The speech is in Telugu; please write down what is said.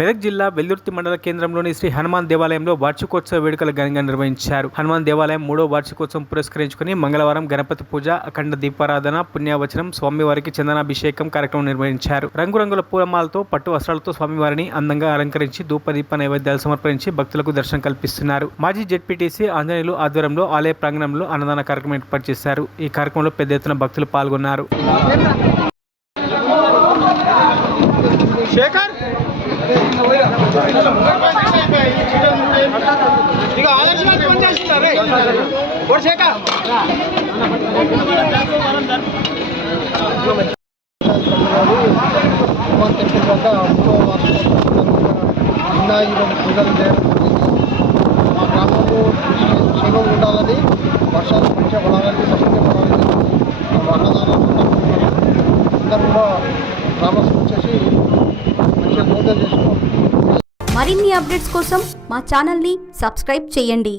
మెదక్ జిల్లా వెల్దుర్తి మండల కేంద్రంలోని శ్రీ హనుమాన్ దేవాలయంలో వార్షికోత్సవ వేడుకలు ఘనంగా నిర్వహించారు. హనుమాన్ దేవాలయం 3వ వార్షికోత్సవం పురస్కరించుకుని మంగళవారం గణపతి పూజ, అఖండ దీపారాధన, పుణ్యావచనం, స్వామివారికి చందనాభిషేకం కార్యక్రమం నిర్వహించారు. రంగురంగుల పూలమాలతో, పట్టు వస్త్రాలతో స్వామివారిని అందంగా అలంకరించి ధూపదీప నైవేద్యాలు సమర్పించి భక్తులకు దర్శనం కల్పిస్తున్నారు. మాజీ జెడ్పీటీసీ ఆంజనేయులు ఆధ్వర్యంలో ఆలయ ప్రాంగణంలో అన్నదాన కార్యక్రమం ఏర్పాటు చేశారు. ఈ కార్యక్రమంలో పెద్ద ఎత్తున భక్తులు పాల్గొన్నారు. పూజలు చేయడం మా గ్రామంలో క్షేమం ఉండాలని, వర్షాలు మంచిగా పడాలని, సౌకర్యం పడాలని అన్నదానం అందరూ కూడా గ్రామస్తులు వచ్చేసి మంచిగా పూజలు చేసుకోవాలి. మరిన్ని అప్డేట్స్ కోసం మా ఛానల్ని సబ్స్క్రైబ్ చేయండి.